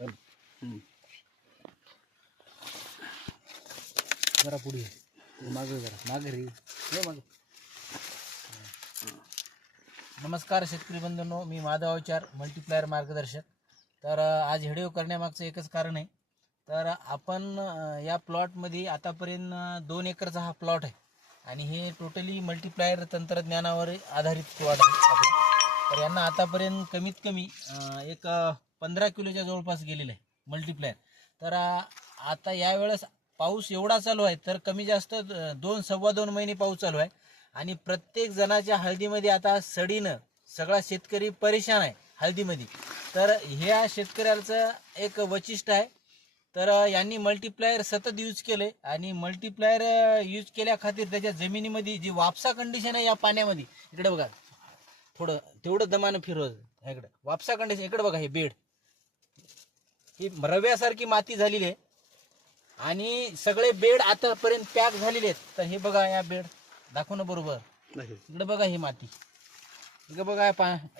जरा पुढे मागे, जरा मागे रे, मागे. नमस्कार शेतकरी बंधूंनो, मी माधव अवचार, मल्टीप्लायर मार्गदर्शक. तर आज व्हिडिओ करण्यामागचं एकच कारण आहे. तर आपण या प्लॉटमध्ये आतापर्यंत 2 एकरचा हा प्लॉट आहे आणि हे टोटली मल्टीप्लायर तंत्रज्ञानावर आधारित प्लॉट आहे आपला. तर यांना आतापर्यंत कमीत कमी एक 15 किलोच्या जवळपास गेलेलं आहे मल्टीप्लायर. तर आता यावेळेस पाऊस एवढा चालू आहे, तर कमी जास्त 2-2.25 महिने पाऊस चालू आहे आणि प्रत्येक जणाच्या हळदीमध्ये आता सडीनं सगळा शेतकरी परेशान आहे हळदीमध्ये. तर ह्या शेतकऱ्याचं एक वैशिष्ट्य आहे. तर यांनी मल्टीप्लायर सतत यूज केले आणि मल्टीप्लायर यूज केल्या खातीर त्याच्या जमिनीमध्ये जी वापसा कंडिशन आहे या पाण्यामध्ये, इकडे बघा थोडं तेवढं दमानं फिरवत, इकडे वापसा कंडिशन, इकडे बघा हे बेड, ही रव्यासारखी माती झालेली आहे आणि सगळे बेड आतापर्यंत पॅक झालेले आहेत. तर हे बघा या बेड दाखव ना बरोबर, इकडे बघा ही माती, इकडे बघा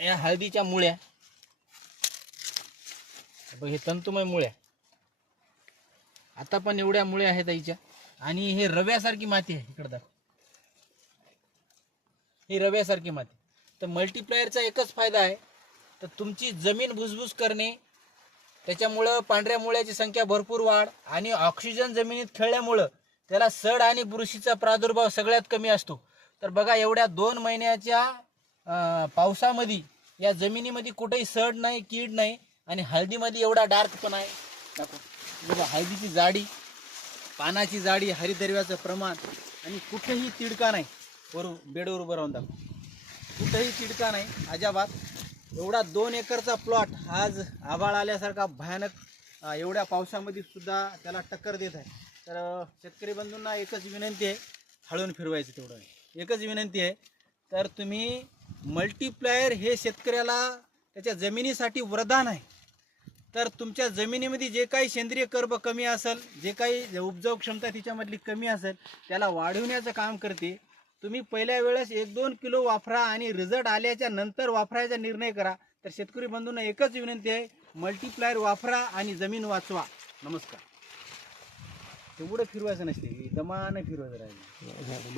या हळदीच्या मुळ्या, हे तंतुमय मुळ्या, आता पण एवढ्या मुळ्या आहेत आईच्या. आणि हे रव्यासारखी माती आहे, इकडे दाखव, ही रव्यासारखी माती. तर मल्टीप्लायरचा एकच फायदा आहे, तर तुमची जमीन भुसभुस करणे, त्याच्यामुळं पांढऱ्या मुळ्याची संख्या भरपूर वाढ आणि ऑक्सिजन जमिनीत खेळल्यामुळं त्याला सड आणि बुरशीचा प्रादुर्भाव सगळ्यात कमी असतो. तर बघा एवढ्या 2 महिन्याच्या पावसामध्ये या जमिनीमध्ये कुठेही सड नाही, कीड नाही आणि हळदीमध्ये एवढा डार्क पण आहे. बघा हळदीची जाडी, पानाची जाडी, हरितद्रव्याचं प्रमाण आणि कुठेही तिडका नाही. बेडवर उभं राहून दाखव, कुठेही तिडका नाही अजाबात. एवढा 2 एकरचा प्लॉट आज आभाळ आल्यासारखा भयानक एवढ्या पावसामध्ये सुद्धा त्याला टक्कर देत आहे. तर शेतकरी बंधूंना एकच विनंती आहे, हळून फिरवायचं तेवढं एकच विनंती आहे. तर तुम्ही मल्टीप्लायर हे शेतकऱ्याला त्याच्या जमिनीसाठी वरदान आहे. तर तुमच्या जमिनीमध्ये जे काही सेंद्रिय कर्ब कमी असेल, जे काही उपजाऊ क्षमता तिच्यामधली कमी असेल, त्याला वाढवण्याचं काम करते. तुम्ही पहिल्या वेळेस 1-2 किलो वापरा आणि रिझल्ट आल्याच्या नंतर वापरायचा निर्णय करा. तर शेतकरी बंधूंना एकच विनंती आहे, मल्टीप्लायर वापरा आणि जमीन वाचवा. नमस्कार. तेवढं फिरवायचं नसते, दमानं फिरवायचं राहिलं.